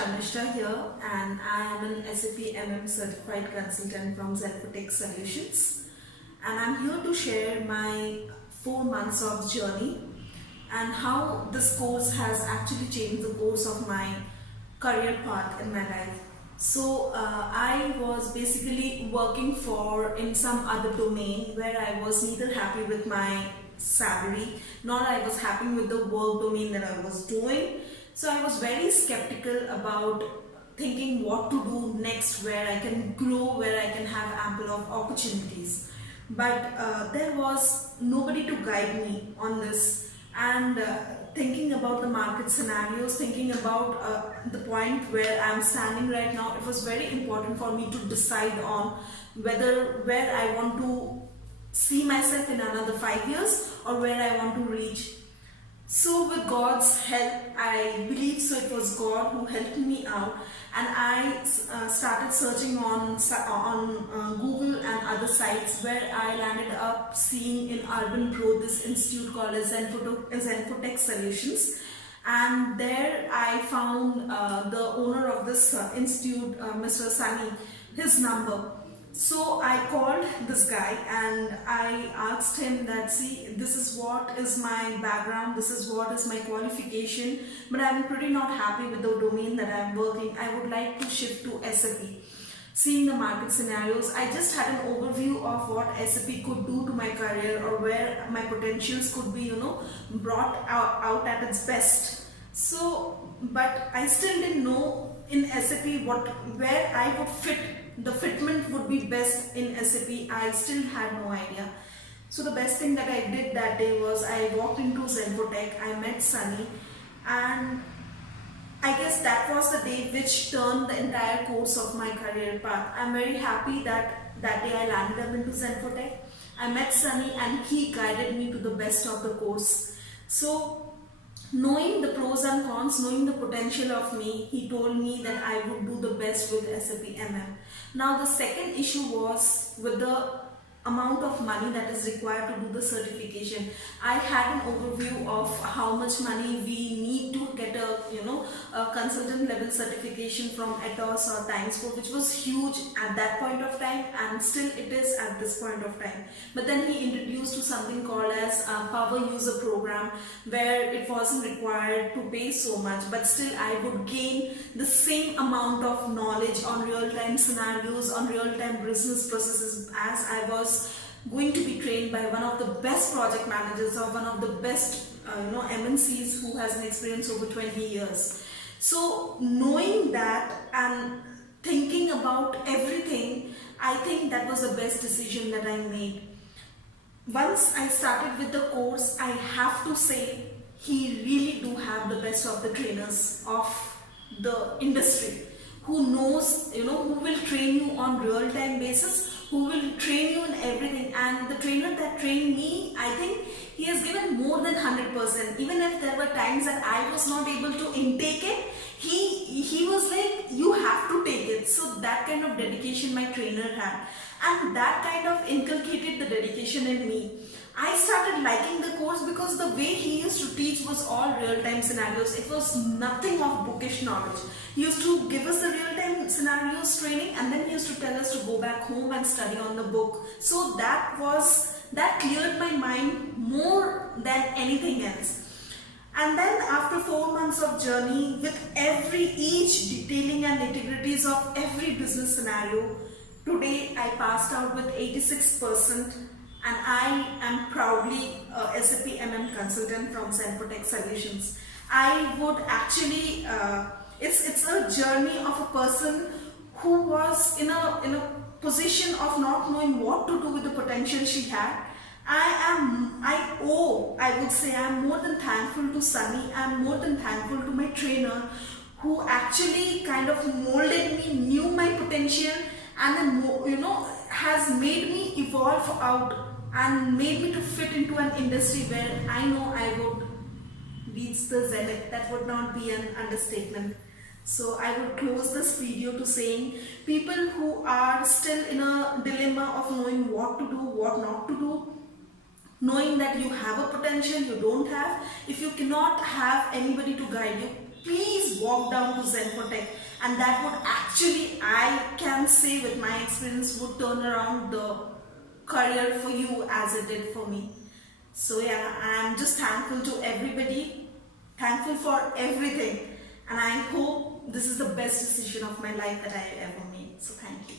Sarmista here, and I am an SAP MM certified consultant from Zenfotec Solutions, and I'm here to share my 4 months of journey and how this course has actually changed the course of my career path in my life. So I was basically working in some other domain where I was neither happy with my salary nor I was happy with the work domain that I was doing. So I was very skeptical about thinking what to do next, where I can grow, where I can have ample of opportunities. But there was nobody to guide me on this, and thinking about the market scenarios, thinking about the point where I'm standing right now, it was very important for me to decide on where I want to see myself in another 5 years or where I want to reach. So with God's help, I believe so it was God who helped me out, and I started searching on Google and other sites, where I landed up seeing in Urban Pro this institute called as Zenfotec Solutions, and there I found the owner of this institute, Mr. Sunny, his number. So I called this guy and I asked him that, see, this is what is my background, this is what is my qualification, but I'm pretty not happy with the domain that I'm working. I would like to shift to SAP. Seeing the market scenarios, I just had an overview of what SAP could do to my career, or where my potentials could be, brought out at its best. So, but I still didn't know in SAP where I would fit. The fitment would be best in SAP. I still had no idea. So the best thing that I did that day was I walked into Zenfotec, I met Sunny, and I guess that was the day which turned the entire course of my career path. I'm very happy that day I landed up into Zenfotec. I met Sunny and he guided me to the best of the course. So knowing the pros and cons, knowing the potential of me, he told me that I would do the best with SAP MM. Now the second issue was with the amount of money that is required to do the certification. I had an overview of how much money we need to get a consultant level certification from Atos or Timescope, which was huge at that point of time, and still it is at this point of time. But then he introduced to something called as Power User Program, where it wasn't required to pay so much, but still I would gain the same amount of knowledge on real-time scenarios, on real-time business processes, as I was going to be trained by one of the best project managers or one of the best MNCs who has an experience over 20 years. So knowing that and thinking about everything, I think that was the best decision that I made. Once I started with the course, I have to say he really do have the best of the trainers of the industry, who knows, who will train you on real-time basis, who will train you in everything. And the trainer that trained me, I think he has given more than 100%. Even if there were times that I was not able to intake it, he was like, you have to take it. So that kind of dedication my trainer had, and that kind of inculcated the dedication in me. I started liking the course because the way he used to teach was all real-time scenarios. It was nothing of bookish knowledge. He used to give us the real-time scenarios training, and then he used to tell us to go back home and study on the book. So that cleared my mind more than anything else. And then after 4 months of journey, with each detailing and nitty-gritties of every business scenario, today I passed out with 86%. And I am proudly a SAP MM consultant from Zenfotec Solutions. I would actually, it's a journey of a person who was in a position of not knowing what to do with the potential she had. I would say I'm more than thankful to Sunny. I'm more than thankful to my trainer, who actually kind of molded me, knew my potential, and then has made me evolve out and made me to fit into an industry where I know I would reach the zenith. That would not be an understatement. So I would close this video to saying, people who are still in a dilemma of knowing what to do, what not to do, knowing that you have a potential you don't have, if you cannot have anybody to guide you, please walk down to Zenfotec, and that would actually, I can say with my experience, would turn around the career for you as it did for me. So yeah, I'm just thankful to everybody, thankful for everything, and I hope this is the best decision of my life that I ever made. So thank you.